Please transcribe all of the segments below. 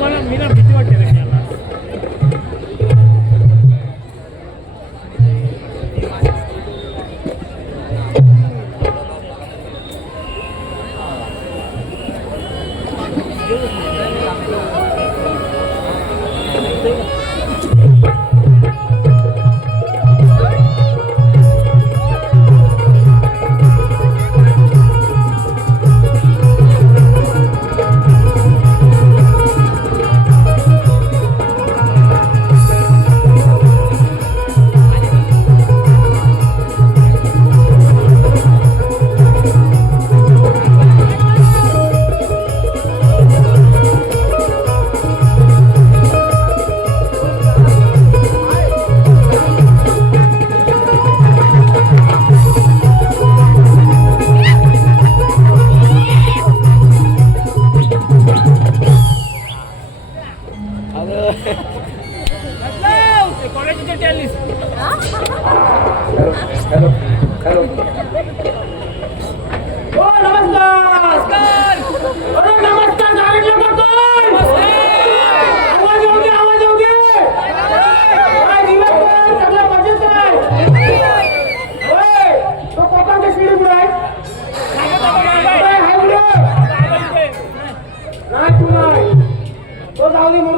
मला मी ना भीती वाटते रे त्याला.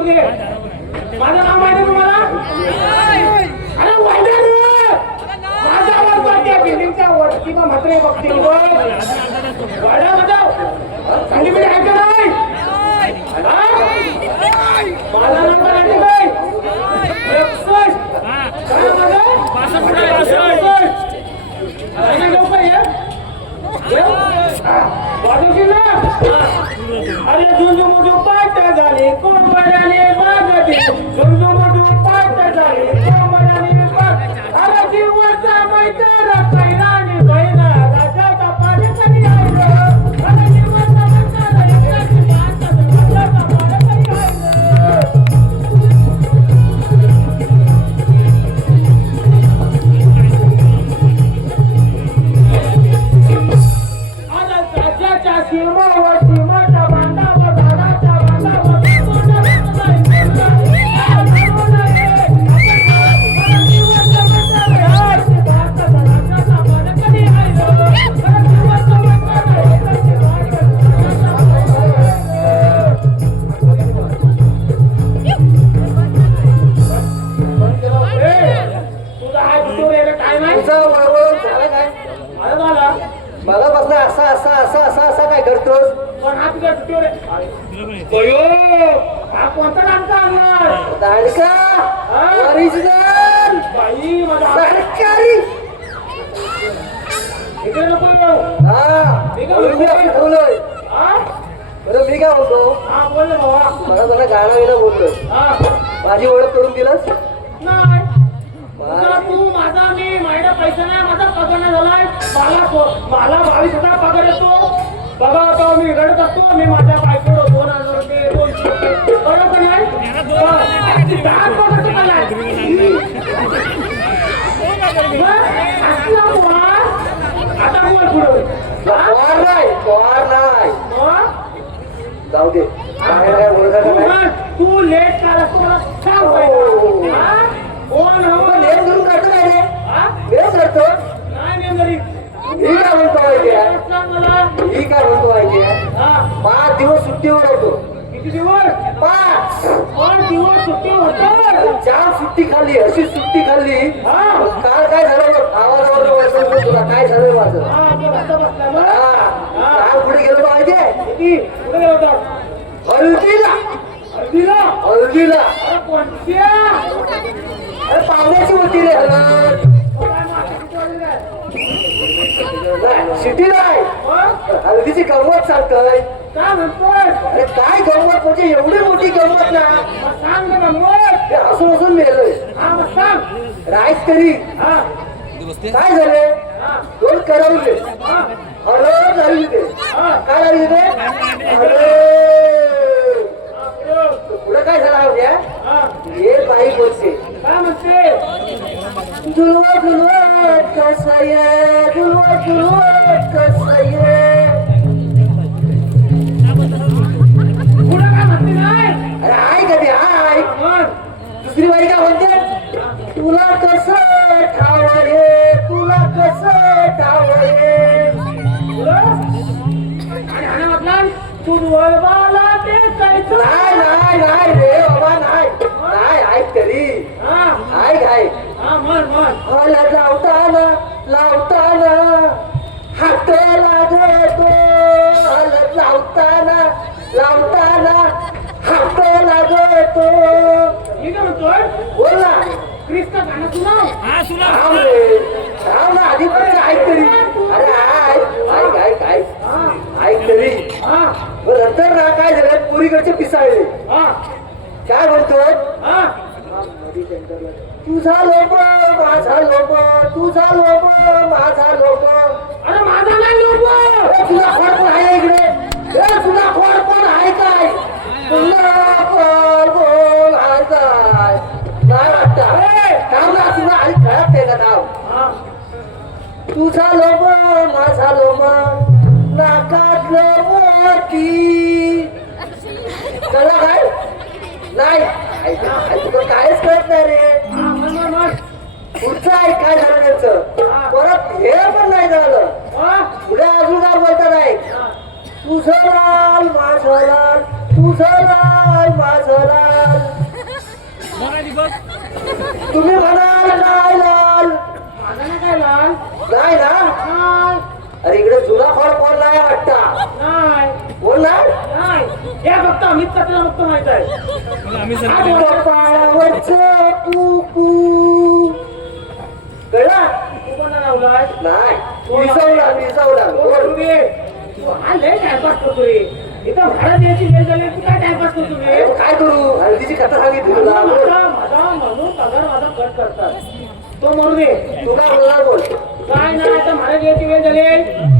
माझं नाव माहिती तुम्हाला? अरे वाईडर माझा आवाज वाटते बिल्डिंगच्या वरती का म्हात्रे बघते वाडा बजाव खाली बिडी आहे का नाही? माझा नंबर आहे काय? 61 काय माझा 65 आणि लोक वाजवशील ना? अरे झुंझुमधू पाठ झाली कोंबड्याने बागती झुंझुमधू पाठ झाली कोंबड्याने बाग अरे जीवाचा मैदान कैराने बैना राजाचा पाणी कधी आलं अरे जीवाचा मैदान एकाची माणसाचा राजाचा पाणी कधी आलं आला राजाच्या सीमावरती मोठा बांधावा झाडाच्या बांधावा मला बसला असा असा असा असा असा काय करतोस? पण हात गट्टो रे अयो हा कोणता नामचा आणलाय? दाडका ओरिजिनल बाई माझा सरकारी इकडे नको येऊ हा मी मी काय ठेवलोय. हा बरं मी काय बोलतो हा बोल ना बाबा मला जरा गाणं गेलं बोलतोय हा माझी ओळख करून दिलास? नाही तुझा तू माझा मी माझ्या पैसे नाही माझा पगार नाही झालाय मला 22,000 पगार येतो बघा आता मी रडत असतो मी माझ्या बायकोला 2,000 रुपये 200 रुपये बरोबर नाही दहा पगार तुम्हाला आता बोल पुढे पवार नाही जाऊ दे बाहेर काय बोलायचं नाही. तू लेट काढ मला सांग पहिला. हा? कोण हवं लेट करून काढतो काय रे? हा? लेट करतो नाही मेमरी ही काय म्हणतो माहितीये सांग मला ही काय म्हणतो माहितीये हा 5 दिवस सुट्टीवर होतो. किती दिवस 5 दिवस सुट्टी होतं जाम सुट्टी खाल्ली अशी सुट्टी खाल्ली हा काल काय झालं बघ आवाजावर ओळखलं तुला काय झालं माझं हा तो घरचा बसला ना हा काल कुठे गेलो माहितीये किती कुठे गेला होता हल्दीला हळदीला हल्दीला अरे कोणत्या अरे पाहुण्याची होती रे हलद सिटी नाही हल्दीची गंमत सांगतोय काय म्हणतोय अरे काय गंमत म्हणजे एवढी मोठी गंमत ना मग सांग ना मग ते हसून हसून मेलोय हा मग सांग राईस करी हा काय झाले हा 2 करवले हा हळद झाली ते हा काय झाली ते अरे पुढे काय झालं होत्या हा हे बाई बोलते काय म्हणते दुलवा दुलवा कसा ये दुलवा दुलवा कसा कसं ठाव रे तुला कसं ठाव रे आणि हा म्हटला तू वळवाला ते जायचं नाही नाही नाही रे बाबा नाही नाही ऐक तरी हा ऐक ऐक हा म्हण हळद लावताना लावताना हात लागतो हळद लावताना लावताना हात लागतो मी काय म्हणतोय बोल ना क्रिस्ता गाणं तुला हा तुला थांब रे थांब ना आधी पण ऐक तरी अरे ऐक ऐक ऐक ऐक ऐक तरी हा मग नंतर ना काय झालं पुरीकडचे पिसाळले हा काय म्हणतोय हा तुझा लोक माझा लोक तुझा लोक माझा लोक अरे माझा नाही लोक तुला खोड पण आहे इकडे तुला खोड पण आहे काय तुला खोड कोण आहे काय नाही वाटत थांब ना तुला आई खराब ते ना थांब हा तुझा लोक माझा लोक नाकातलं मोती कळलं काय नाही तुला काहीच कळत नाही रे म्हण पुढचं ऐक काय झालं त्यांचं परत हे पण नाही झालं पुढे अजून काय बोलता नाही तुझं लाल माझं लाल तुझं लाल माझं लाल बघ आधी बघ तुम्ही म्हणाल काय लाल माझा नाही काय लाल नाही ना नाही अरे इकडे जुना फळ कोण नाही वाटता नाही कोण नाही नाही हे फक्त अमित कचरा मुक्त माहित आहे मग आम्ही तुझ्या सर पायावरचं कुकू कळला तू कोणा लावलाय नाही विसवला विसवला बोल तू हा लय टाइमपास करतो रे इथं भारत याची वेळ झाली तू काय टाइमपास करतो रे अरे मग काय करू हळदीची कथा सांगितली तुला बोल. माझा म्हणून पगार माझा कट करतात तो म्हणू दे तू काय बोलणार बोल काय नाही आता महाराज यायची वेळ झाली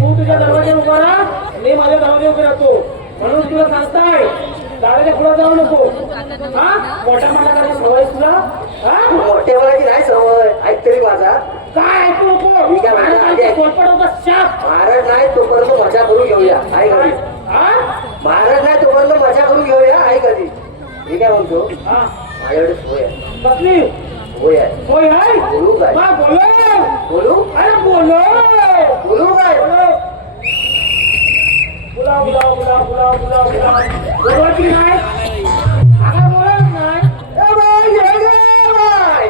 तू तुझ्या दरवाज्यावर उभा राहा मी माझ्या दरवाज्यावर उभे राहतो म्हणून तुला सांगताय दाराच्या पुढे जाऊ नको हा मोठ्या मोठ्या करायची सवय तुला हा मोठ्या मुलाची नाही सवय ऐक तरी माझा काय ऐकू नको मी काय म्हणतो, आधी ऐक. कोलपड होता शाप महाराज नाही तोपर्यंत मजा करून घेऊया आई घरी हा महाराज नाही तोपर्यंत मजा करून घेऊया आई घरी मी काय म्हणतो हा माझ्याकडे सोय आहे कसली सोय आहे होय आहे बोलू काय हा, बोलो बोलू अरे बोलो बोलू काय बोला बोला बोला बोला बोला बोला बोलवायची नाही आता बोलत नाही ए बाई, ये ग बाई.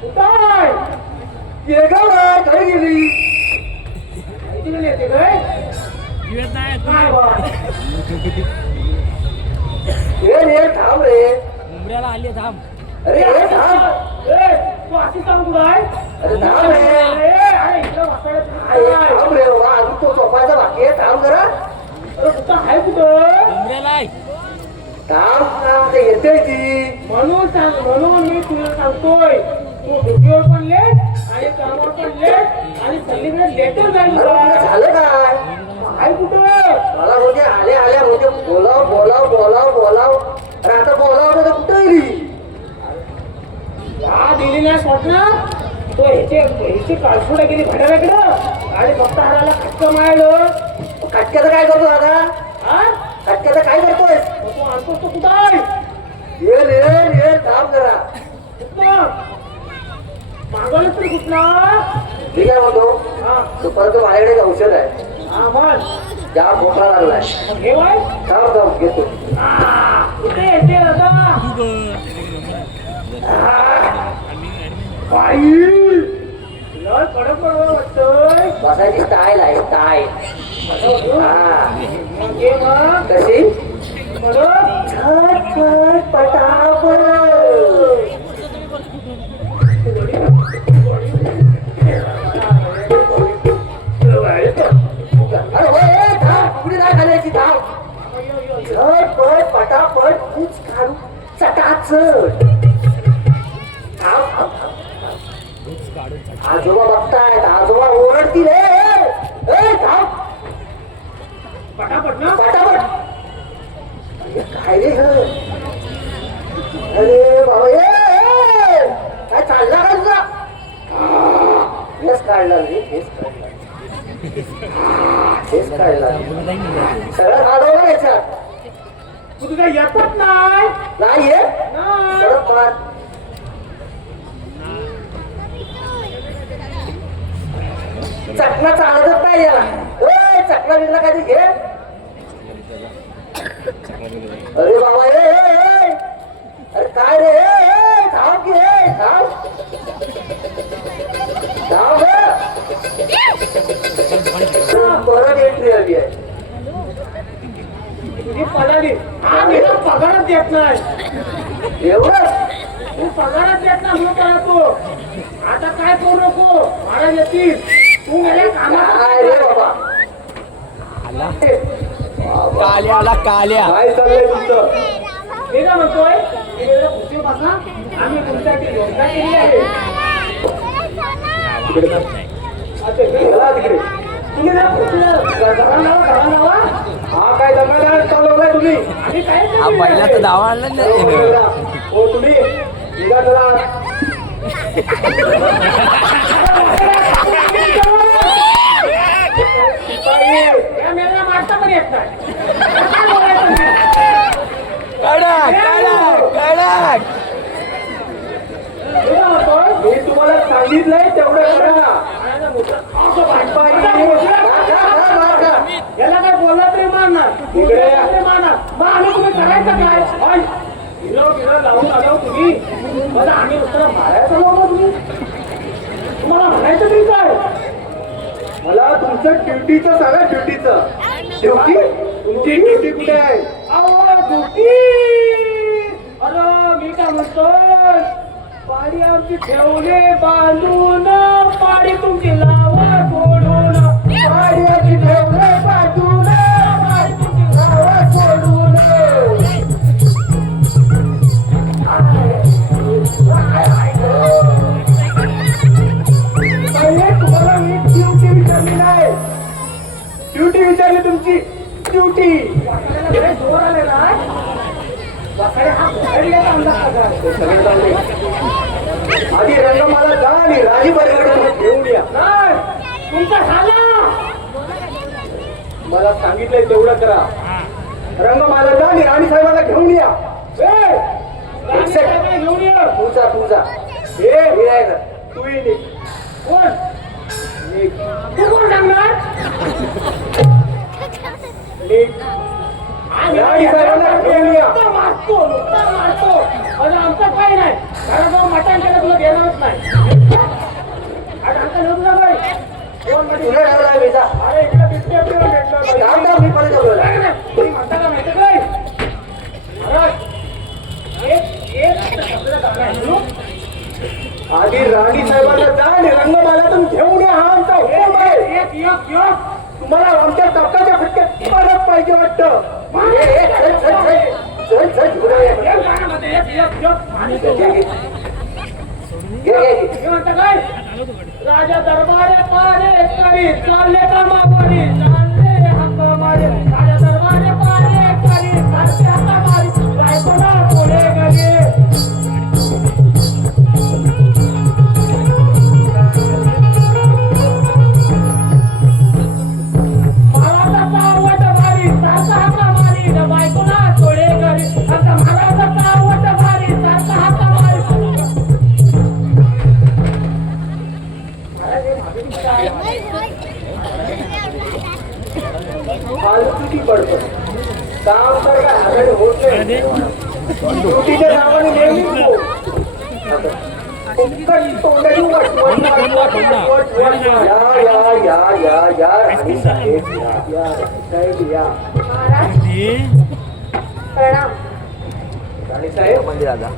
कुठं आहे? ये ग बाई, घरी गेली माहिती नाही येते काय येत नाही काय तू बा ये थांब रे उमऱ्याला आली आहे, थांब अरे ये थांब ए, तू अशी सांग कुठं आहे अरे थांब रे अरे इकडं वासायला अरे काय? थांब रे बाबा अजून तो झोपायचा बाकी आहे थांब जरा अरे कुठं आहे कुठं उमऱ्याला आहे थांब ते येते ती म्हणून मी तुला सांगतोय तू ड्युटीवर पण लेट आणि कामावर पण लेट आणि सगळीकडे लेटर जाईल अरे तुला तुला. झालं काय आहे कुठं मला म्हणजे आल्या आल्या म्हणजे बोलाव बोलाव बोलाव बोलाव अरे आता बोलाव तर कुठं गेली या दिली नाही स्वप्न तो ह्याची काळफुड गेली भाड्याकडं आणि फक्त हाराला खटका मारलं कटक्याचं काय करतो दादा हा कटक्याचं काय करतोय मग तू आणतोस तो कुठं आहे ये थांब जरा कुठं मागवलंच तरी कुठला मी काय म्हणतो हा तो परत माझ्याकडे एक औषध आहे हा म्हण ज्या खोकला लागलाय मग हे वाय थांब थांब घेतो कुठे येते दादा तू बघ बाई लय कडक कडक वाटतंय बसायची स्टाईल आहे स्टाईल हा म्हणजे मग कशी बरं झटपट पटापट अरे होय थांब पुढे नाही घालायची थांब झटपट पटापट कुच काढू चटाचट थांब थांब थांब आजोबा बघतायत आजोबा ओरडतील ए थांब पटापट ना पटापट अरे काय रे हे? अरे बाबा काय चालला का तुझा फेस काढला रे फेस काढला फेस काढला सगळं अडवलं याच्यात तू तुझा येतच नाही नाही ये नाही. सरळ मार चकना चालतच नाही याला. ओय, चकना बिकना काय घे. अरे बाबा ए अरे काय रे धाव की धाव धाव परत एंट्री आली आहे. तुझी पडाली हा मी पगारच देत नाही. एवढं तू पगारच देत नाही म्हणून करा तू. आता काय करू नको महाराज येतील. तू गेल्या काय रे बाबा काल्या आला काल्या. काय चाललंय तुमचं? मी काय म्हणतोय खुशी बसा आम्ही तुमच्यासाठी योजना केली आहे. चला तिकडे. तुम्ही जरा खुर्चीला धडा लावा. हा काय दंगादार चालवलाय तुम्ही? आम्ही काय हा पहिला तर दावा आणला नाही. हो तुम्ही निघा जरा. या मेला मारता पण येत नाही. काय बोलायचं तुम्ही? कडक कडक कडक. मी काय म्हणतोय? मी तुम्हाला सांगितलंय तेवढं करा. याला काय बोलला तरी मारणार. इकडे या. तरी मारणार. मग आम्ही तुम्ही करायचं काय? गिरव लावून आलो तुम्ही. बरं आम्ही नुसतं मारायचं लावलं तुम्ही. तुम्हाला म्हणायचं तरी काय? मला तुमचं ड्युटीचं सांगा. ड्युटीचं ड्युटी तुमची ड्युटी कुठे आहे? अहो ड्युटी. अरे मी काय म्हणतोय पाडी आमची ठेवले बांधून पाडी तुमची लावा सोडून. पाड्याची ठेवले बाजूला, पाडी तुमची लावा सोडून. पहिले तुम्हाला मी ड्युटी विचारली नाही. ड्युटी विचारली तुमची ड्युटी. लय जोर आले ना. बसायला हा घोटाळीचा अंदाज कसा? आधी रंगमाला जा आणि राजी बरोबर घेऊन या. नाही, तुमचा झाला. मला सांगितलंय तेवढं करा. रंगमाला जा आणि राणी साहेबांना घेऊन या. ए, राणी साहेबांना घेऊन ये. तुझा हे आहे ना तूही निघ. कोण? निघ तू कोण सांगणार? निघ. राणी साहेबांना घेऊन या. नुसता मारतो. अरे आमचं काही नाही. घरात जाऊन मटण केलं तुला देणारच नाही. अरे आमचं नव्हतं ना बाई. कोण मध्ये? तुला ठरलाय बेटा. अरे इकडे बिस्किट पिऊन भेटलं बाई. थांब थांब, मी पण जेवलो. नाही, नाही. तुम्ही म्हणता का माहिती काय? महाराज, एक शब्दाचा दाना आहे, म्हणून आधी राणी साहेबांना जा आणि रंगमालातून घेऊन या. हा आमचा हुकूम आहे. एक तुम्हाला आमच्या टप्प्याच्या फटक्यात परत पाहिजे वाटतं. चल घेऊन या. गाण्यामध्ये एक आणि तो घे. हे म्हणतं काय? राजा दरबारे पारे करी चालले का मामारी चालले हक्क मारे. राजा दरबारे पारे करी चालले हक्क मारी. बायकोला कोले गले. महाराजाचा आवड भारी सारखा हक्क मारी. न बायकोला कोले गले. आता महाराजाचा आवड भारी सारखा हक्क मारी. फालतूची बडबड. काम तर काय हाताने होत नाही. ड्युटीच्या नावाने नेहमीच बोल. फुकट तोंडाची वटवट. या राणी साहेब या. साहेब या. प्रणाम राणी साहेब मंदिराचा.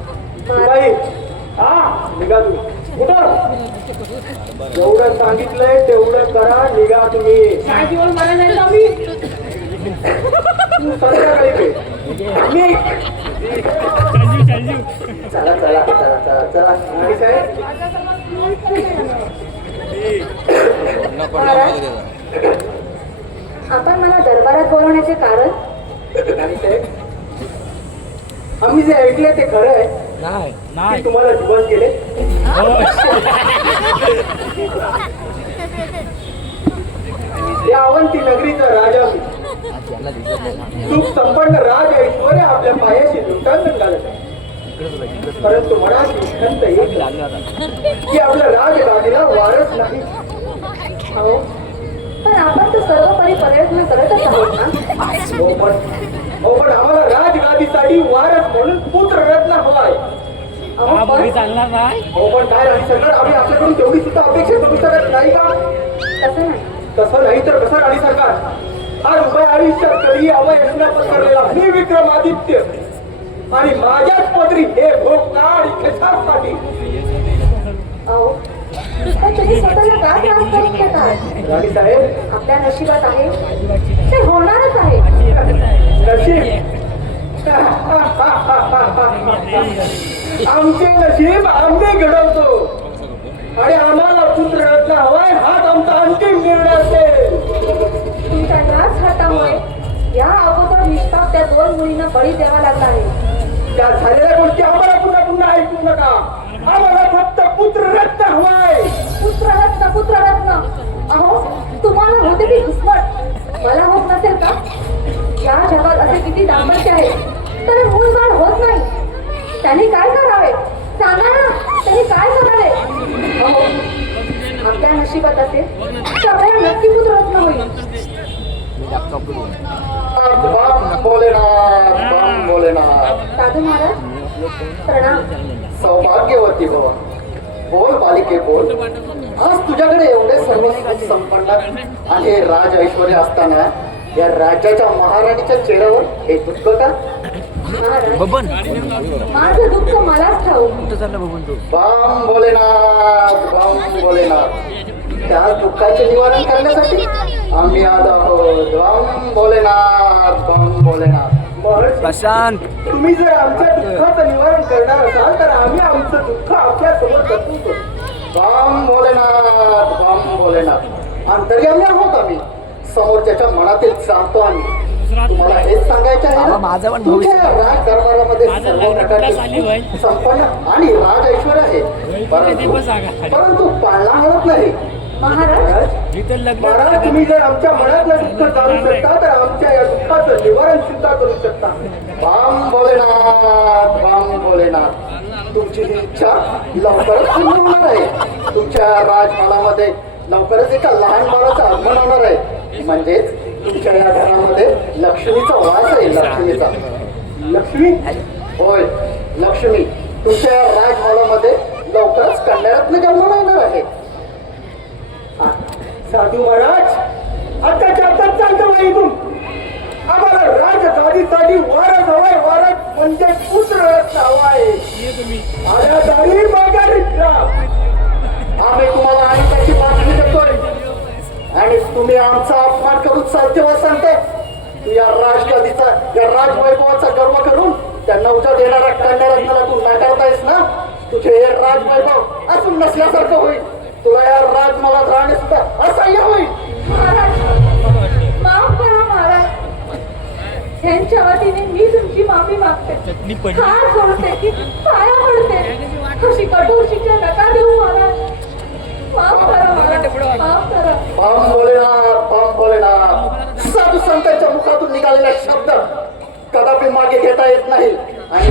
बाई हा निघा तुम्ही. कुठं? जेवढं सांगितलंय तेवढं करा. निघा तुम्ही. काय जीवन मला नाही का मी? तू संध्याकाळी भेट. निघ. चला राणी साहेब आपण मला दरबारात बोलवण्याचे कारण? राणी साहेब आम्ही जे ऐकलंय ते खरं आहे नाही की नाही. तुम्हाला दिवस गेले. या अवंती नगरीचा राजा मी. सुख संपन्न राज ऐश्वर्य आपल्या पायाशी लुटांगण घालत आहे. परंतु मनात खंत एक लागली की आपल्या राजगादीला वारस नाही. अहो पण आपण तर सर्वपरी प्रयत्न करतच आहोत ना. पण आम्हाला राजगादीसाठी वारस म्हणून पुत्र रत्न हवाय. अहो पण चालणार नाही. पण काय राणी सरकार, आम्ही आपल्याकडून तेवढी सुद्धा अपेक्षा करू शकत नाही का? तसं नाही. तसं नाही तर कसं राणी सरकार? आज उभय आयुष्यात कधीही अवयशना पत्करलेला मी विक्रमादित्य आणि माझ्याच पदरी हे भोगनाड कशासाठी? अहो पण तुम्ही स्वतःला का त्रास करून घेताय? राणी साहेब, आपल्या नशिबात आहे ते होणारच आहे. नशीब आमचे नशीब आम्ही घडवतो आणि आम्हाला पुत्र रत्न हवाय हाच आमचा अंतिम निर्णय असेल. तुमच्या याच हातामुळे या अगोदर निष्पाप त्या 2 मुलींना बळी द्यावा लागला आहे. त्या झालेल्या गोष्टी आम्हाला पुन्हा पुन्हा ऐकू नका. आम्हाला फक्त पुत्र रत्न हवाय. पुत्ररत्न पुत्ररत्न. अहो तुम्हाला होते ती घुसमट, मला होत नसेल का? या जगात असे किती दाम्पत्य आहे तरी मूल बाळ होत नाही. त्यांनी काय करावे सांगा ना, त्यांनी काय करावे? अहो आपल्या नशिबात असेल सगळ्या नक्की पुत्ररत्न होईल. बम भोलेनाथ. साधू महाराज प्रणाम. सौभाग्यवती भव. बोल बालिके बोल. आज तुझ्याकडे एवढे सर्व सुख संपन्न आणि राज ऐश्वर्य असताना या राज्याच्या महाराणीच्या चेहऱ्यावर हे दुःख का? महाराज बबन माझं दुःख मलाच ठाऊक. कुठं चाललं बबन तू? बम भोलेनाथ. त्या दुःखाचे निवारण करण्यासाठी आम्ही आलो आहोत. बम भोलेनाथ. महर्षी, प्रशांत तुम्ही जर आमच्या दुःखाचं निवारण करणार असाल तर आम्ही आमचं दुःख आपल्या समोर करू. बम भोलेनाथ. अंतर्यामी आहोत आम्ही. समोरच्याच्या मनातील जाणतो आम्ही. तुम्हाला हेच सांगायचं आहे बाबा, ना? माझं पण तुमच्या भविष्य. राज दरबारामध्ये सर्व प्रकारचे संपन्न आणि राज ऐश्वर्य आहे, परंतु पाळणा हळत नाही. महाराज महाराज, तुम्ही जर आमच्या मनातलं दुःख जाणू शकता तर आमच्या या दुःखाचं निवारण सुद्धा करू शकता. बम भोलेनाथ. तुमची ही इच्छा लवकरच पूर्ण होणार आहे. तुमच्या राजमहालामध्ये लवकरच एका लहान बाळाचं आगमन होणार आहे. म्हणजेच तुमच्या या घरामध्ये लक्ष्मीचा वास आहे. लक्ष्मीचा. लक्ष्मी? होय, लक्ष्मी. तुमच्या या राजमहालामध्ये लवकरच कन्यारत्न जन्माला येणार आहे. साधू महाराज, आताच्या आताच चालतं बा इथून. आम्हाला राजगादीसाठी वारस हवाय. वारस म्हणजे पुत्र रत्न हवाय. आल्या दारी माघारी फिरा. आम्ही तुम्हाला आणि त्याची बातमी देतोय आणि तुम्ही आमचा अपमान करून तेव्हा सांगते. तू या राजगादीचा, या राजवैभवाचा गर्व करून त्यांना उजा देणाऱ्या कन्यारत्नाला तू नाकारतायस ना? तुझे हे राजवैभव असून नसल्यासारखं होईल. तुला या राजमहालात राहणे सुद्धा असह्य होईल. महाराज माफ करा महाराज. ह्यांच्या वतीने मी तुमची माफी मागते. हात जोडते, पाया पडते. अशी कठोर शिक्षा नका देऊ महाराज. माफ करा महाराज, माफ करा. बम भोलेनाथ. साधू संतांच्या मुखातून निघालेला शब्द कदापि मागे घेता येत नाही आणि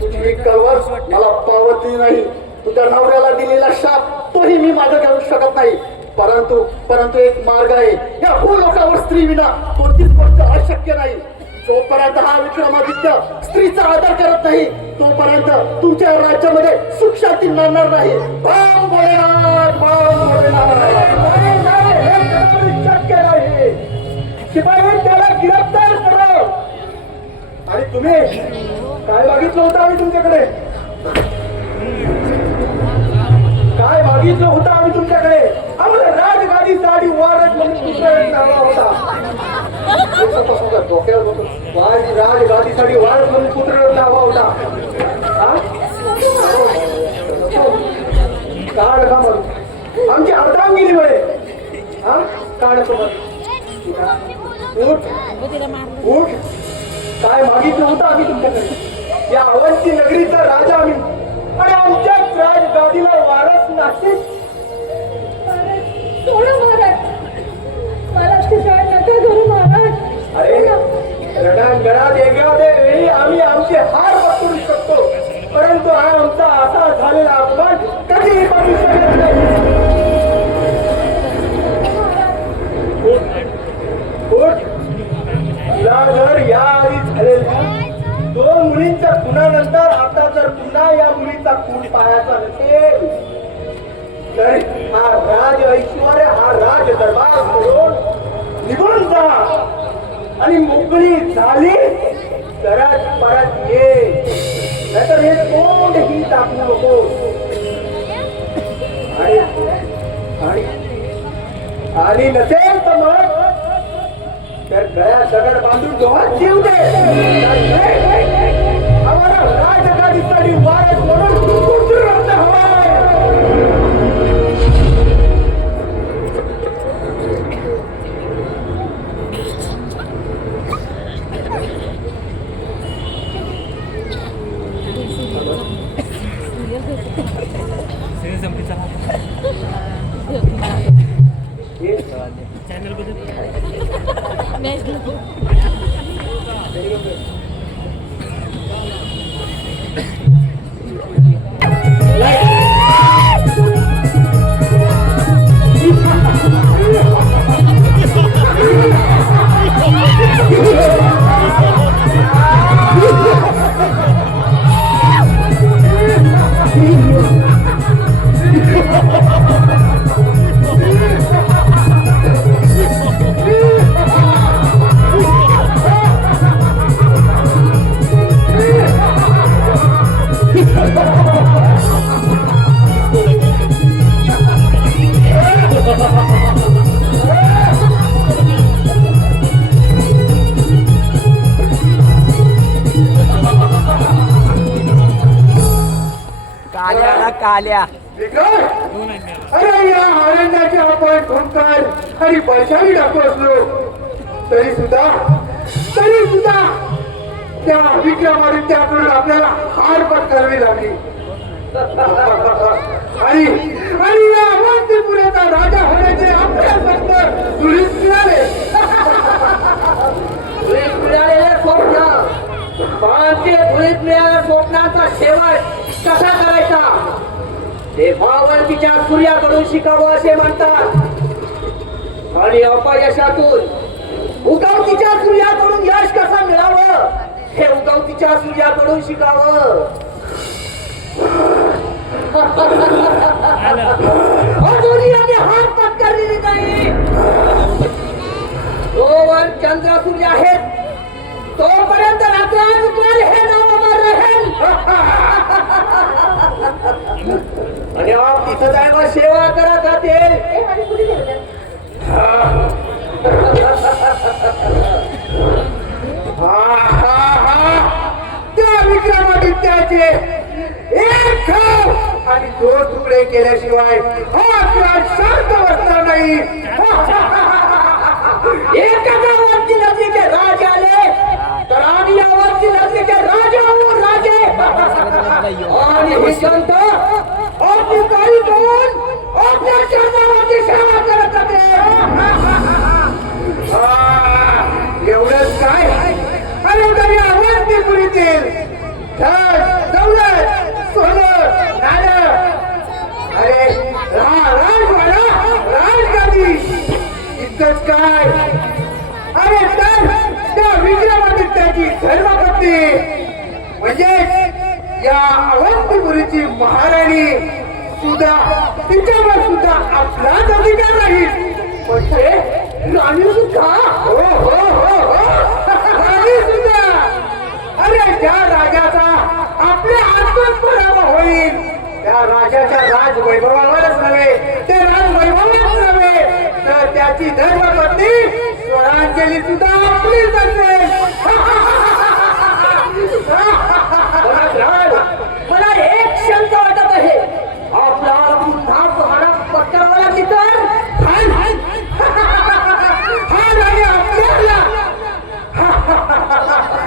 तुझी कळवळ मला पावतली नाही. तुझ्या नवऱ्याला दिलेला शाप तोही मी माझं घेऊ शकत नाही. परंतु एक मार्ग आहे. या भूलोकावर स्त्री विना कोणतीच गोष्ट अशक्य नाही. जोपर्यंत हा विक्रमादित्य स्त्रीचा आदर करत नाही तोपर्यंत तुमच्या राज्यामध्ये सुख शांती नांदणार नाही. बम भोलेनाथ. शक्य नाही. शिपाई त्याला गिरफ्तार करा. आणि तुम्ही काय मागितलं होतं आम्ही तुमच्याकडे? काय मागितलं होतं आम्ही तुमच्याकडे? आम्हाला राजगादीसाठी वारस म्हणून पुत्र रत्न हवा होता. राजगादीसाठी वारस म्हणून पुत्र रत्न हवा होता. काढ का मग आमची अर्धांगिनी मुळे. काढ उठ. काय मागितलं होतं आम्ही तुमच्याकडे? या अवंती नगरीचा राजा आम्ही आणि आमच्याच राजगादीला वारस नाही. सोडा महाराज, मला शिवाय नका करू महाराज. अरे रणांगणात एखाद्या वेळी आम्ही आमचे हार पकडू शकतो, परंतु हा आमचा असा झालेला अपमान कधीही पडू शकत नाही. दरबार सोडून निघून जा आणि मोकळी झाली तरच परत ये, नाहीतर हे कोणही टाकू नको. आणि नसेल तर मग तर गळ्यात दगड बांधून डोहात जीव दे. आम्हाला राजगाडीसाठी वारस म्हणून कुठून रत्न हवाय. काल्याला काल्या. अरे या आनंदाचे आपण खोंकार आणि पैशाही टाकू असलो तरी सुद्धा त्या विक्रमादित्याकडून आपल्याला हार पत्करावी लागली. आणि या अवंतीपुराचा राजा होण्याचे आपल्या फक्त धुळीत मिळालेले स्वप्न, पण ते धुळीत मिळालेल्या स्वप्नाचा शेवट कसा करायचा ते भावंतीच्या सूर्याकडून शिकावं असे म्हणतात. आणि अपयशातून उगवतीच्या सूर्याकडून यश कसं मिळावं हे उगवतीच्या सूर्याकडून शिकावं. अजूनही आम्ही हार पत्करलेली नाही. जोवर चंद्र सूर्य आहेत तोपर्यंत रात्र हे नाव अमर रहेल. आणि आप तिथं जाय मग सेवा करत राहते. त्या विक्रमादित्याचे एक खाव आणि दोन तुकडे केल्याशिवाय हा राज शांत बसणार नाही. एका गावाची नदीचे राज आले तर आम्ही यावरची नदीचे राजा होऊ राजे. आणि हे संत आपली काही करून आपल्या चरणावरची सेवा करत होते. एवढंच काय, अरे तरी अवंतीपुरीतील दौलत, सोनं, नाणं, अरे राजवाडा, राजगादी इतकंच काय, अरे तर त्या विक्रमादित्याची धर्मपत्नी म्हणजे या अवंतीपुरीची महाराणी सुद्धा तिच्यावर सुद्धा आपलाच अधिकार राहील. म्हणजे राणी सुद्धा, हो हो हो हो राणी सुद्धा. अरे ज्या राजाचा आपल्या हातून पराभव होईल त्या राजाच्या राजवैभवावरच नव्हे, ते राजवैभवच नव्हे तर त्याची धर्मपत्नी स्वरांजली सुद्धा आपलीच असेल. मला एक शंका वाटत आहे, आपला पुन्हा पहाडा पत्करावा तिथं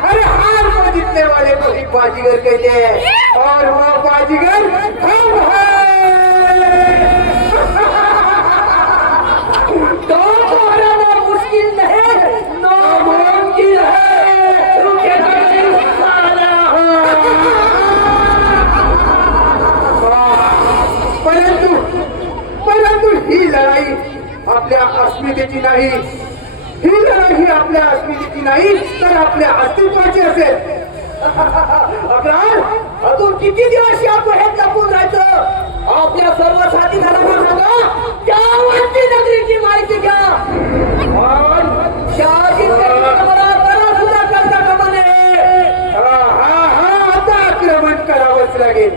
अरे हार को जीतने वाले को ही बाजीगर कहते हैं और वो बाजीगर हम हैं. तो हराना मुश्किल नहीं, नामुमकिन है. रुकेगा नहीं साला. परंतु ही लढाई आपल्या अस्मितेची नाही. ही लढाई ही आपल्या अस्मितेची नाही तर आपल्या अस्तित्वाची असेल. अजून किती दिवस या गुहेत लपून राहायचं. आपल्या सर्व साथीदारांना सांगा त्या वाटती नगरीची माहिती घ्या. शहाजी मला जरा सुद्धा करता कामा नये. आता आक्रमण करावंच लागेल.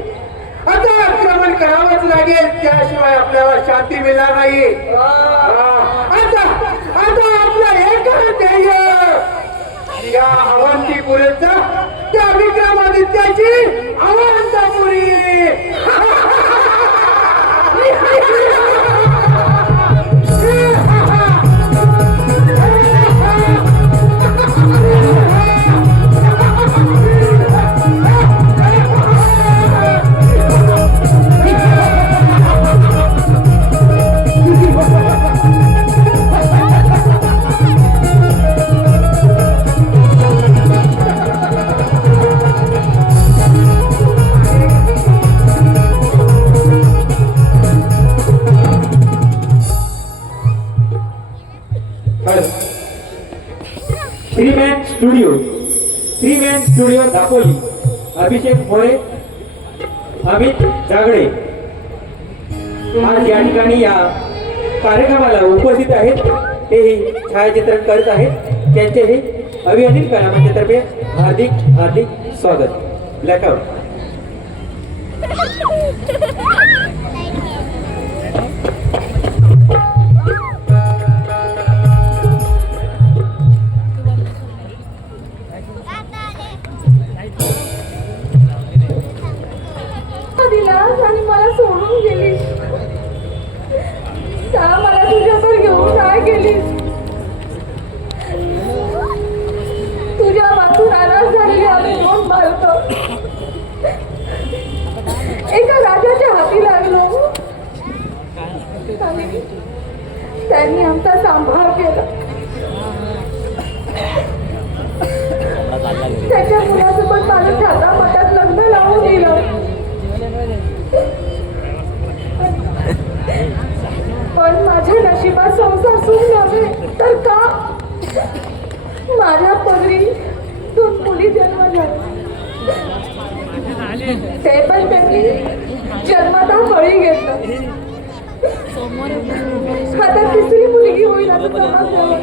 आता आक्रमण करावंच लागेल. त्याशिवाय आपल्याला शांती मिळणार नाही. आता आपलं एकच ध्येय या अवंतीपुरीचा त्या विक्रमादित्याची Avantipuri. Three man studio Dapoli. Abhishek More, Amit Jagade आज या ठिकाणी या कार्यक्रमाला उपस्थित आहेत. तेही छायाचित्रण करत आहेत. त्यांचेही अभिवादन करा मंचातर्फे हार्दिक हार्दिक स्वागत. ब्लॅकआउट. दिलास आणि मला सोडून गेलीस. का मला तुझ्यावर घेऊन काय गेलीस? तुझ्या वाचून अनाथ झालेली आम्ही दोन बालक एका राजाच्या हाती लागलो. त्यांनी आमचा सांभाळ केला. त्याच्या मुलासोबत माझं थाटा माटात लग्न लावून दिलं. पण माझ्या नशिबात संसार सुख नव्हे तर का माझ्या पदरी 2 मुली जन्म झाल्या. ते पण त्यांनी जन्माता बळी घेतलं. आता 3री मुलगी होईल असं समजल्यावर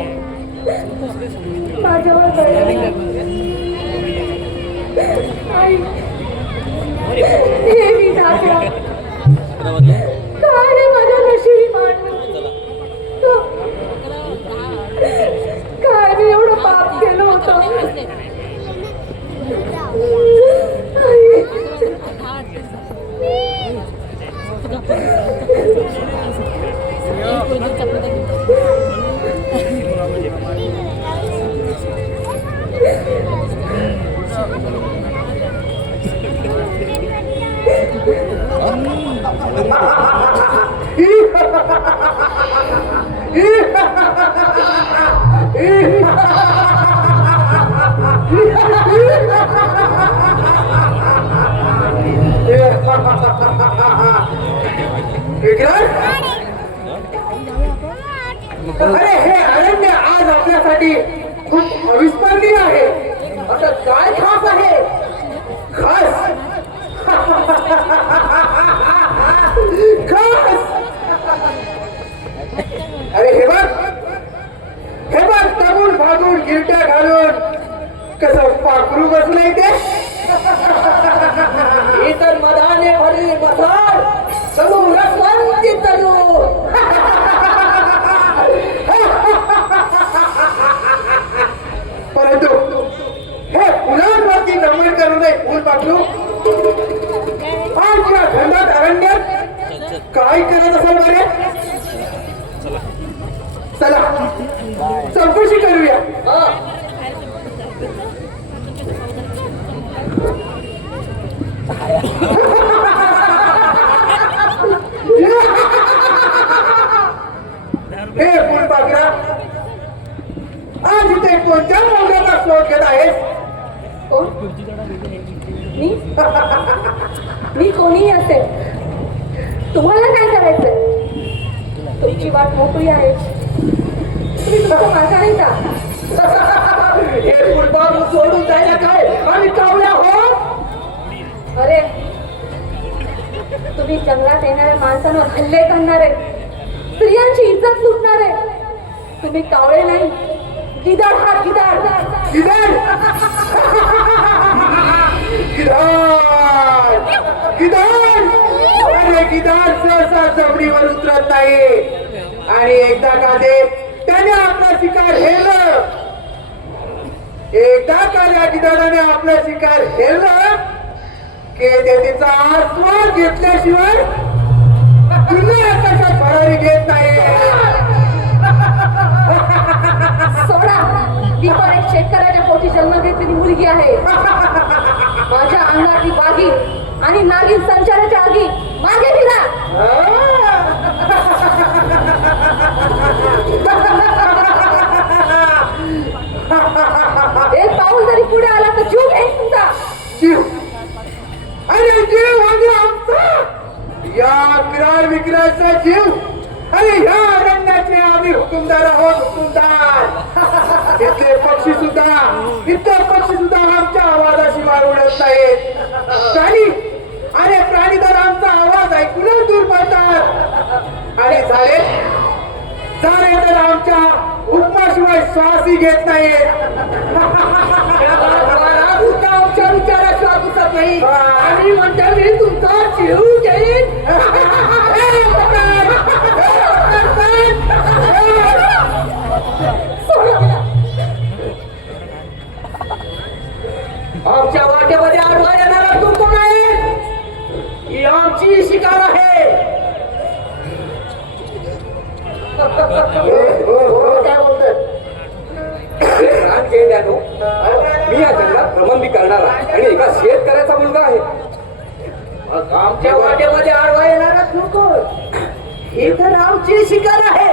माझ्यावर दया. आई हे मी धाकला काय रे माझ्या नशिबी मांडलं. काय मी एवढं पाप केलं होतं. अरे हे अरण्य आज आपल्यासाठी खूप अविस्मरणीय आहे. आता काय खास आहे? खास खास. अरे हे बघ तगून भागून गिरट्या घालून कसं पाखरू बसलंय ते. ही तर मदाने भरली मसाल तनु रसवंती तनु. परंतु हे फुलांवरती नमन करू नये. फुल पाखरू आज या घनात अरण्यात काय करत असेल बरे. चला चौकशी करूया. हे फुलपाखरा आज इथे कोणत्या मोगऱ्याचा शोध घेत आहेस? कोण? मी कोणीही असेल. तुम्हाला काय करायचंय? तुमची वाट मोकळी आहे. तुम्ही तुमचं मागायला जा. हे फुलपाखरू सोडून जायला काय आम्ही कावळ्या हो. अरे तुम्ही जंगलात येणाऱ्या माणसांवर हल्ले करणारे, स्त्रियांची इज्जत लुटणारे, तुम्ही कावळे नाही, गिधाड हा गिधाड. गिधाड गिधाड अरे गिधाड सहसा जमिनीवर उतरत नाही. आणि एकदा का ते त्याने आपला शिकार हेरलं, एकदा का या गिधाडाने आपला शिकार हेरलं की ते तिचा आस्वाद घेतल्याशिवाय पुन्हा आकाशात भरारी घेत नाही. सोडा, ती पण एक शेतकऱ्याच्या पोटी जन्म घेतलेली मुलगी आहे. माझ्या अंगातली बागी आणि नागिन संचाराच्या आगी मागे फिरा. एक पाऊल जरी पुढे आला तर जीव घेईन तुमचा. जीव अरे जीव म्हणजे आमचा, या विराळ विक्राचा जीव. अरे ह्या अरण्याचे आम्ही हुकुमदार आहोत, हुकुमदार. इथले पक्षी सुद्धा आमच्या आवाजाशिवाय उडत नाहीत. प्राणी अरे प्राणी तर आमचा आवाज ऐकूनच दूर पडतात. आणि झाडे तर आमच्या हुकमाशिवाय श्वासही घेत नाहीत. आमच्या विचाराशिवाय घुसत नाही. आणि म्हणते मी तुमचा जीव घेईन. आमच्या वाटेमध्ये आडवा येणारा तू कोण आहे? ही आमची शिकार आहे. काय बोलतोय? मी या जंगलात भ्रमंती करणारा आणि एका शेतकऱ्याचा मुलगा आहे. आमच्या वाटेमध्ये आडवा येणारा तू कोण? ही तर आमची शिकार आहे.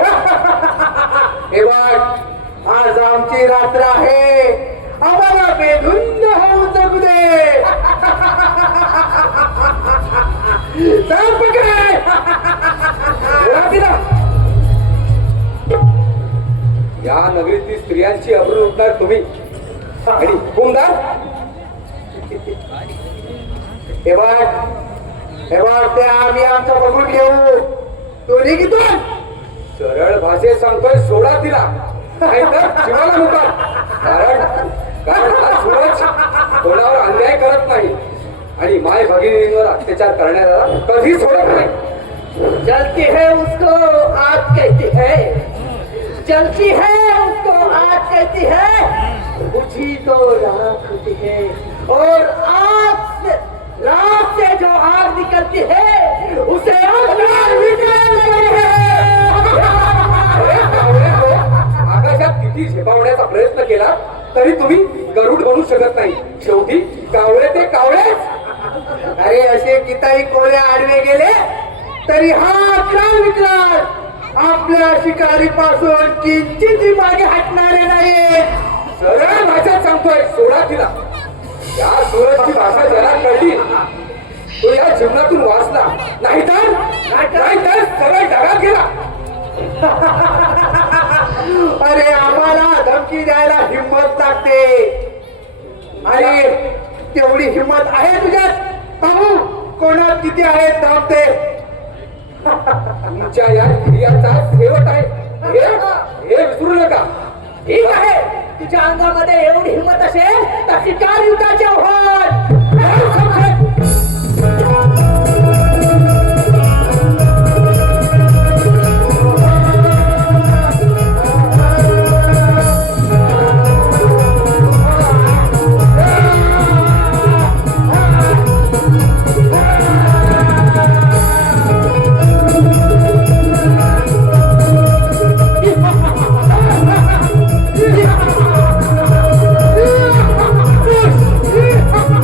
हे बघ, आज आमची रात्र आहे, आम्हाला बेधुंद होऊ जगू दे. चल पकडे. या नगरीतील स्त्रियांची अब्रू लुटणार तुम्ही आणि हुकुमदार. हे बघ ते आम्ही आमचं बघून घेऊ. तू निघितून सरळ भाषेत सांगतोय, सोडा तिला, नाहीतर जीवाला मुका. कारण हा सूरज कोणावर अन्याय करत नाही आणि माय भगिनींवर अत्याचार करण्याला कधी सोडत नाही. जलती है उसको आग कहती है, जलती है उसको आग कहती है, बुझी तो राख होती है. और राख से जो आग निकलती है उसे आकाशात किती झेपावण्याचा प्रयत्न केला तरी तुम्ही गरुड बनू शकत नाही. शेवटी कावळे ते कावळेच. अरे असे कितीही कोळे आडवे गेले तरी हा अकराळ विक्राळ आपल्या शिकारीपासून किंचितही मागे हटणारे नाही. सरळ भाषेत सांगतोय, सोडा तिला. या सूरजची भाषा जरा कळली तो या जीवनातून वाचला, नाहीतर सरळ ढगात गेला. अरे आम्हाला धमकी द्यायला हिंमत लागते. आणि तेवढी हिंमत आहे तुझ्यात? पाहू कोणात किती आहेत दम ते. तुमच्या या क्रियाचा शेवट आहे हे विसरू नका. ठीक आहे, तुझ्या अंगामध्ये एवढी हिंमत असेल तर शिकार युद्धाचे आव्हान.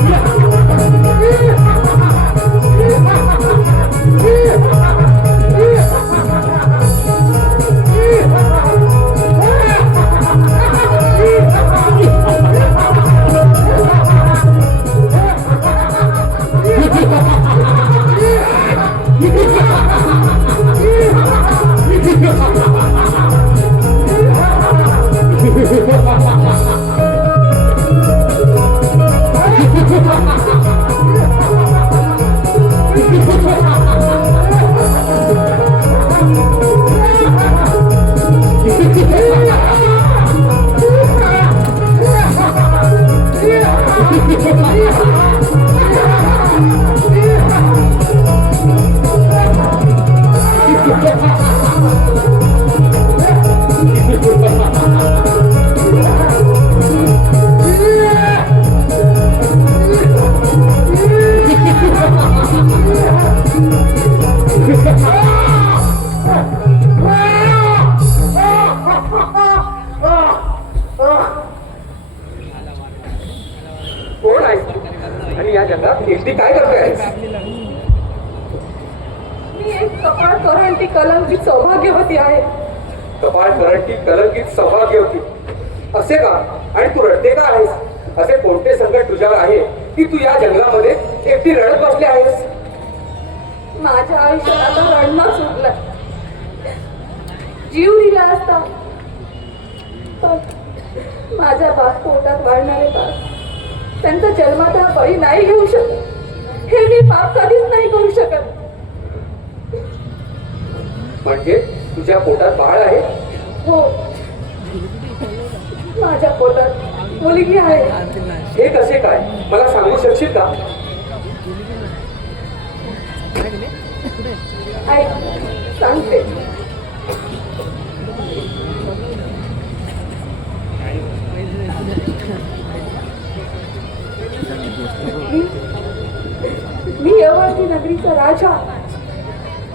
Yeah. कोण आहेस तू? आणि या जगात एकटी काय करते आहेस? मी एक कपाळ करंटी कलंकित सौभाग्यवती आहे. कपाळ करंटी कलंकित सौभाग्यवती असे का? आणि तू रडते का आहेस? असे कोणते संकट तुझ्यावर आहे की तू या जंगलामध्ये एकटी रडत बसली आहेस? माझ्या आयुष्यात आता रडणं सुटलं. जीव दिला असता पण माझ्या बाप पोटात वाढणारे बाळ त्यांचा जन्मात हा बळी नाही घेऊ शकत. हे मी पाप कधीच नाही करू शकत. म्हणजे तुझ्या पोटात बाळ आहे? हो, माझ्या पोटात मुलगी आहे. हे कसे काय मला सांगू शकशील का? ऐक, सांगते. मी यवती नगरीचा राजा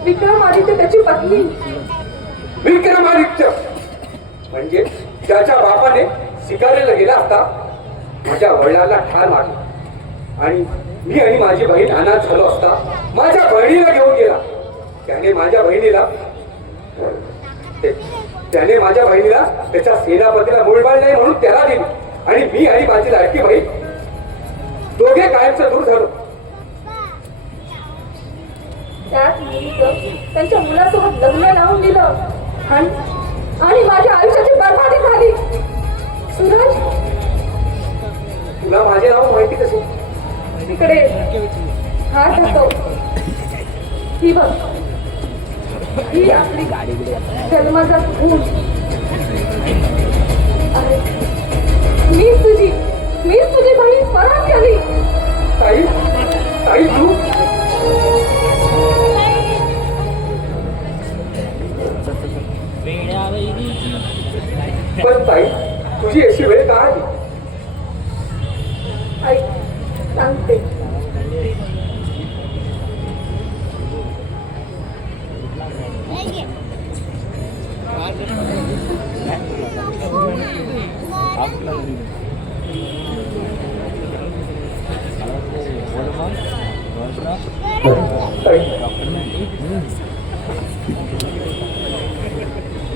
विक्रमादित्य त्याची पत्नी. विक्रमादित्य म्हणजे त्याच्या बापाने शिकारीला गेला असता माझ्या वडिलांना ठार मारले आणि मी आणि माझी बहीण अनाथ झालो असता माझ्या बहिणीला घेऊन गेला. त्याने माझ्या बहिणीला त्याच्या सेनापतीला मूळबाळ नाही म्हणून त्याला दिली आणि मी आणि माझी लाडकी बहीण दोघे कायमचं दूर झालो. त्याच मुलीचं त्यांच्या मुलासोबत लग्न लावून दिलं आणि माझ्या आयुष्याची बरबादी झाली. सूरज, तुला माझे नाव माहिती कसे? तिकडे हात दाखव. ही बघ, ही आपली जन्माचा खून. अरे, मीच तुझी बहीण परत केली. ताई ताई तू पण ताई तुझी अशी वेळ का आली? ऐक, सांगते.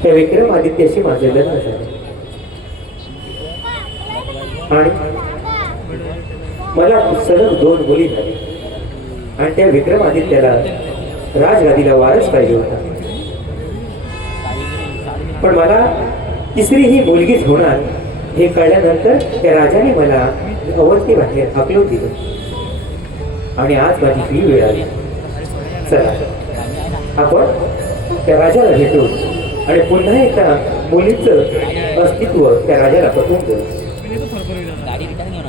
त्या विक्रमादित्याशी माझे लग्न झाले आणि मला सलग 2 मुली झाली आणि त्या विक्रमादित्याला राजगादीला वारस पाहिजे होता. पण मला तिसरी ही मुलगीच होणार हे कळल्यानंतर त्या राजाने मला अवंती बाहेर हाकलून दिलं आणि आज माझी ही वेळ आली. चला आपण त्या राजाला भेटू आणि पुन्हा एकदा मुलीचं अस्तित्व त्या राजाला पटवून देऊ.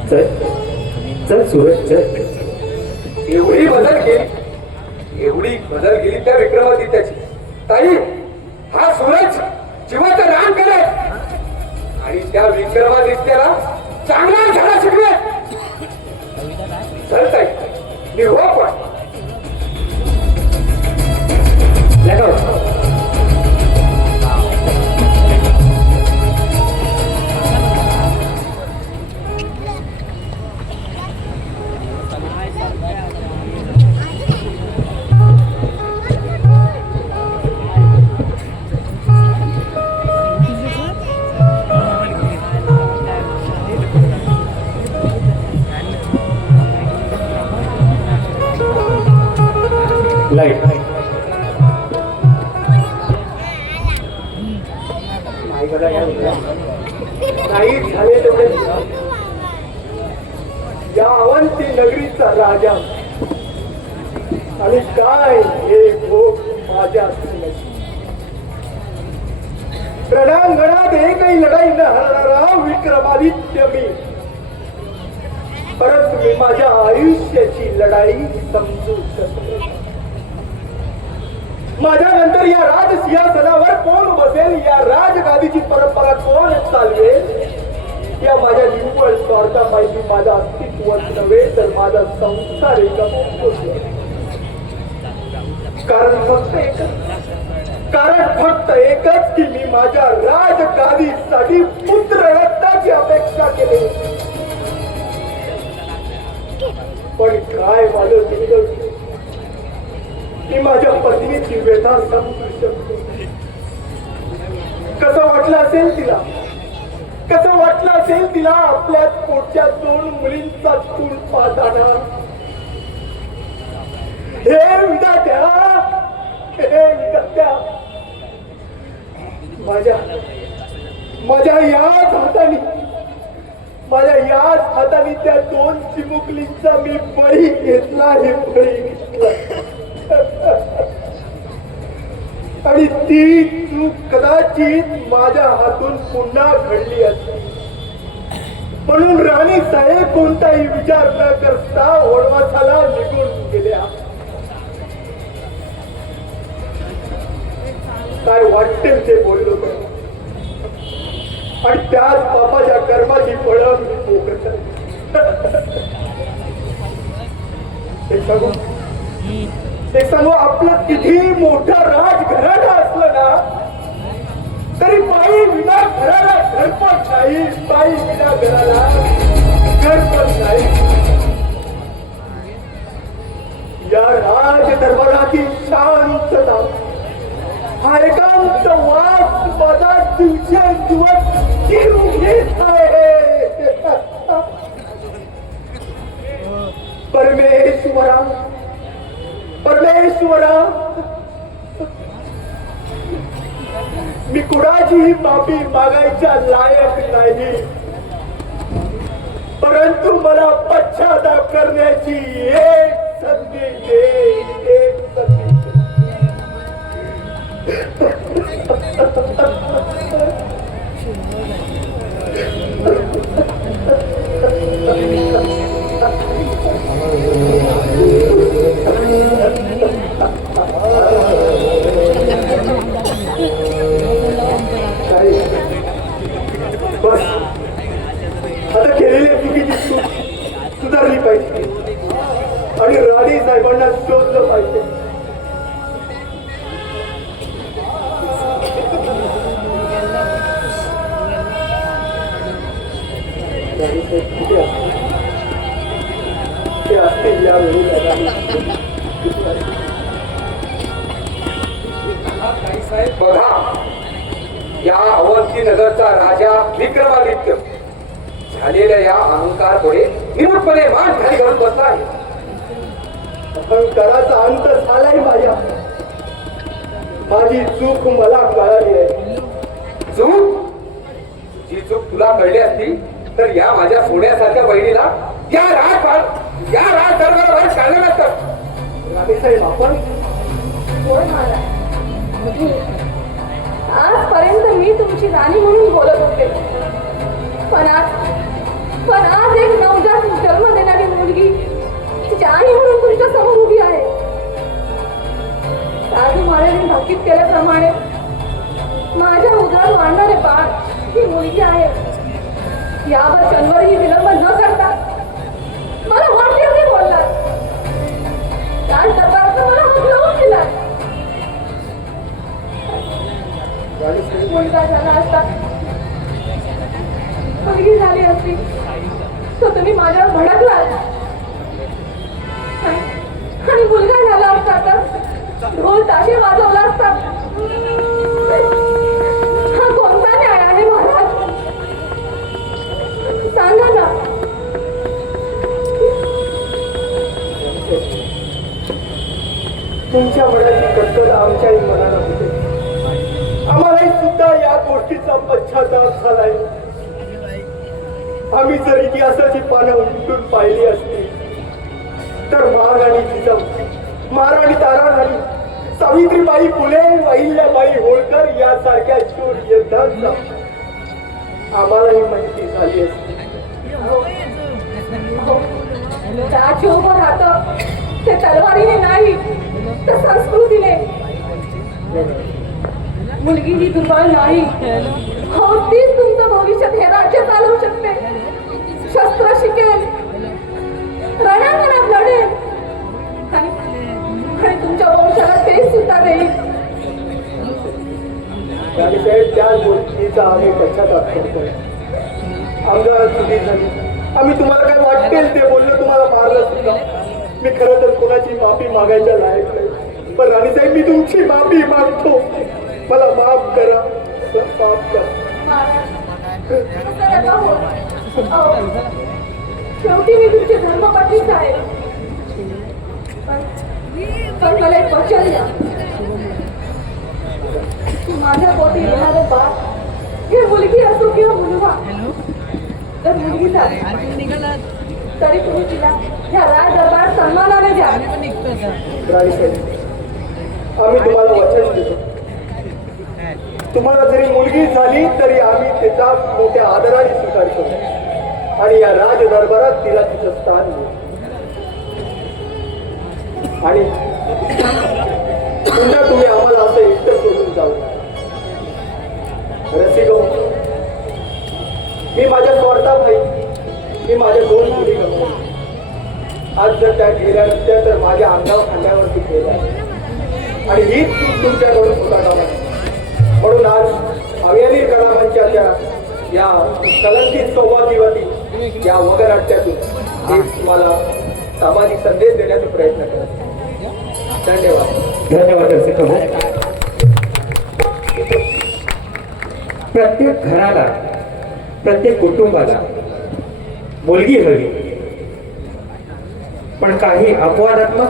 चल चल सूरज, चल. एवढी बदल गेली त्या विक्रमादित्याची. ताई, हा सूरज जीवाचं रान करत आणि त्या विक्रमादित्याला चांगला झाडा शिकवे. चल ताई, निघू आपण. लाईट नाही झाले तेवढे. या अवंती नगरीचा राजा आणि काय हे भोग माझ्या रणांगणात जगात एकही लढाई न हरणारा विक्रमादित्य मी, परंतु मी माझ्या आयुष्याची लढाई समजू शकतो. माझ्या नंतर या राजसिंहासनावर कोण बसेल, या राजगादीची परंपरा कोण चालवेल, या माझ्या निव्वळ स्वार्थापायी माझा अस्तित्वच नव्हे तर माझा संसार कारण फक्त एकच की मी माझ्या राजगादीसाठी पुत्र रक्ताची अपेक्षा केली. पण काय माझं दुर्दैव, मी माझ्या पत्नीची व्यथा समजू शकतो. कसं वाटलं असेल तिला, कसं वाटलं असेल तिला आपल्या पोटच्या 2 मुलींचा चूल पाहताना. हे विधात्या, हे विधात्या, माझ्या याच हाताने त्या 2 चिमुकलींचा मी बळी घेतला, हे बळी घेतला. आणि ती चूक कदाचित माझ्या हातून पुन्हा घडली असती. म्हणून राणी साहेब कोणताही विचार न करता वनवासाला निघून गेल्या. काय वाटेल ते बोललो काय, आणि त्याच बापाच्या कर्माची फळं मी भोगत आहे. एक सांगू, आपलं किती मोठं राजघराणं असलं ना तरी बाई विना घराला घर पण नाही, बाई विना घराला घर पण नाही. या राज दरबाराची शांतता, हा एकांत वास माझा दिवसेंदिवस जीव घेत आहे. परमेश्वरा, मी कुणाचीही माफी मागायच्या लायक नाही, परंतु मला पश्चाताप करण्याची एक संधी दे, एक संधी बस, आता केलेल्या चुकीची चूक सुधारली पाहिजे आणि राणी साहेबांना शोधलं पाहिजे. ते असतील यावेळी बघा, या अवंती नगरचा राजा विक्रमादित्य झालेल्या या अहंकार पुढे निमूटपणे मान खाली घालून बसला आहे. अहंकाराचा अंत झालाय माझ्या. माझी चूक मला कळाली आहे. चूक? जी चूक तुला कळली असती तर या माझ्या सोन्यासारख्या बहिणीला या राज दरबारात काढलं नसतं. राणीसाहेब, आपण होय महाराज, आजपर्यंत मी तुमची राणी म्हणून बोलत होते, पण आज एक नवजात जन्म देणारी मुलगी तिची आई म्हणून तुमच्या समोर उभी आहे. साधू महाराजांनी भाकीत केल्याप्रमाणे माझ्या उदरात वाढणारे बाळ ही मुलगी आहे. यावर क्षणभरही विलंब न करता मला वाटेल ते बोललात. त्याच दरबाराचं मला हकलवून दिलात. मुलगा झाला असता, मुलगी झाली असती तर तुम्ही माझ्यावर भडकलात, आणि मुलगा झाला असता तर ढोल ताशे वाजवला असता. हा कोणता न्याय आहे महाराज, सांगा ना. तुमच्या मनाची कटकट आमच्याही मनाला होते. आम्हालाही सुद्धा या गोष्टीचा पश्चाताप झालाय. आम्ही जर इतिहासाची पानं उलटून पाहिली असती तर महाराणी जिजाऊ, महाराणी ताराराणी, सावित्रीबाई फुले, अहिल्याबाई होळकर यासारख्या शूर योद्ध्यांचा आम्हालाही माहिती झाली असती. राज्य उभं राहतं ते तलवारीने नाही तर संस्कृतीने. मुलगी ही दुर्बळ नाही, हो तीच तुमचं भविष्यात हे राज्य चालवू शकते. शस्त्र शिकेल, रणांगणात लढेल आणि तुमच्या वंशाला तेच सुद्धा देईल. राणीसाहेब त्या गोष्टीचा आम्ही पश्चाताप करतो. आमच्या चुकी झाली. आम्ही तुम्हाला काय वाटेल ते बोललो, तुम्हाला मारलं सुद्धा. मी खरं तर कोणाची माफी मागायच्या लायक नाही. पण राणीसाहेब मी तुमची माफी मागतो. मला माफ करा, माफ करा. शेवटी मी तुमचे धर्मपत्नीच आहे. पण मला एक वचन द्या की माझ्या पोटी येणारं बाळ हे मुलगी असो किंवा मुलगा, जर मुलगी झाली तरी तुम्ही तिला ह्या राजदरबार सन्मानाने द्या. राणीसाहेब आम्ही तुम्हाला वचन देतो, तुम्हाला जरी मुलगी झाली तरी आम्ही तिचा मोठ्या आदराने स्वीकार करू आणि या राज दरबारात तिला तिचं स्थान देऊ. आणि पुन्हा तुम्ही आम्हाला असं एकटं सोडून जाऊ. रसिको, मी माझ्या स्वार्थापायी मी माझ्या 2 मुली गमावल्या. आज जर त्या गेल्या नसत्या तर माझ्या अंगावरती गेल्या आणि हीच चूक तुमच्याकडून होता कामा नये. म्हणून आज अवयानी कलामांच्या या कलंकित सौभाग्यवती या वगनाट्यातून मी तुम्हाला सामाजिक संदेश देण्याचा प्रयत्न करत. धन्यवाद. धन्यवाद रसिक हो. प्रत्येक घराला, प्रत्येक कुटुंबाला मुलगी हवी, पण काही अपवादात्मक